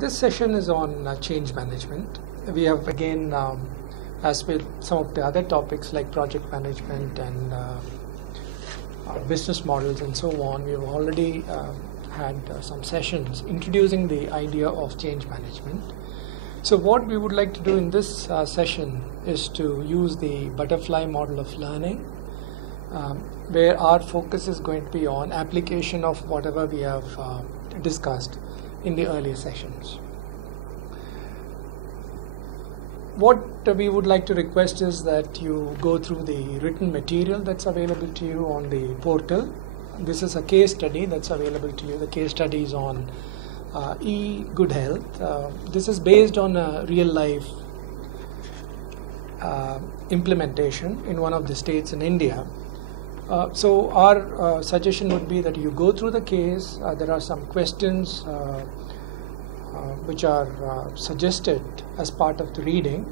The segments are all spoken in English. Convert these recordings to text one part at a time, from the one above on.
This session is on change management. We have again, as with some of the other topics like project management and business models and so on, we have already had some sessions introducing the idea of change management. So what we would like to do in this session is to use the butterfly model of learning, where our focus is going to be on application of whatever we have discussed in the earlier sessions. What we would like to request is that you go through the written material that's available to you on the portal. This is a case study that's available to you. The case study is on good health. This is based on a real life implementation in one of the states in India. So our suggestion would be that you go through the case. There are some questions which are suggested as part of the reading.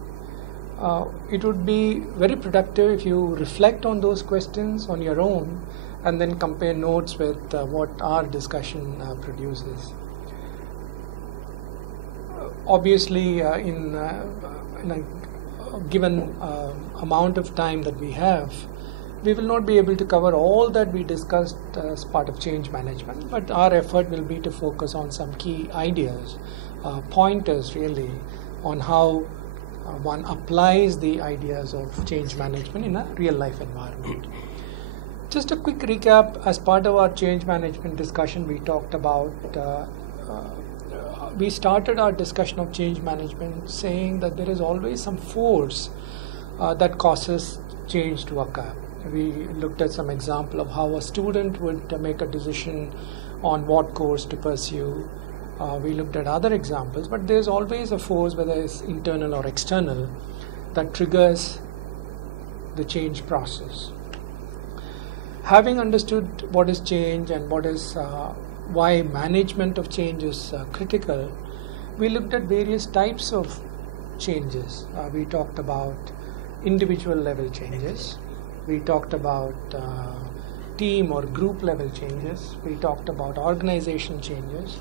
It would be very productive if you reflect on those questions on your own and then compare notes with what our discussion produces. Obviously, in a given amount of time that we have, we will not be able to cover all that we discussed as part of change management, but our effort will be to focus on some key ideas, pointers really, on how one applies the ideas of change management in a real life environment. Just a quick recap. As part of our change management discussion, we talked about we started our discussion of change management saying that there is always some force that causes change to occur. We looked at some example of how a student would make a decision on what course to pursue. We looked at other examples, but there's always a force, whether it's internal or external, that triggers the change process. Having understood what is change and what is why management of change is critical, we looked at various types of changes. We talked about individual level changes. We talked about team or group level changes. We talked about organization changes.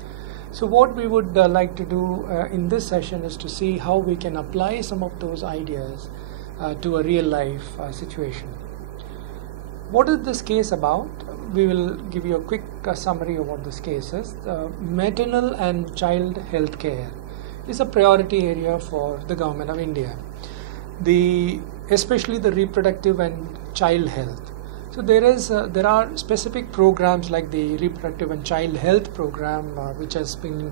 So what we would like to do in this session is to see how we can apply some of those ideas to a real life situation. What is this case about? We will give you a quick summary of what this case is. Maternal and child health care is a priority area for the government of India. Especially the reproductive and child health. So there are specific programs like the reproductive and child health program, which has been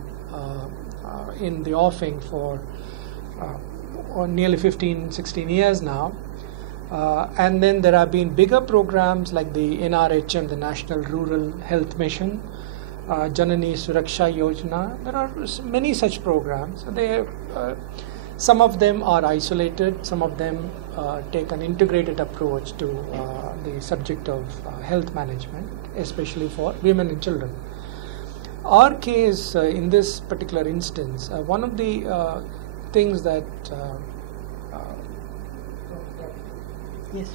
in the offing for nearly 15-16 years now. And then there have been bigger programs like the NRHM, the National Rural Health Mission, Janani Suraksha Yojana. There are many such programs. Some of them are isolated, some of them take an integrated approach to the subject of health management, especially for women and children. Our case in this particular instance, one of the things that Yes.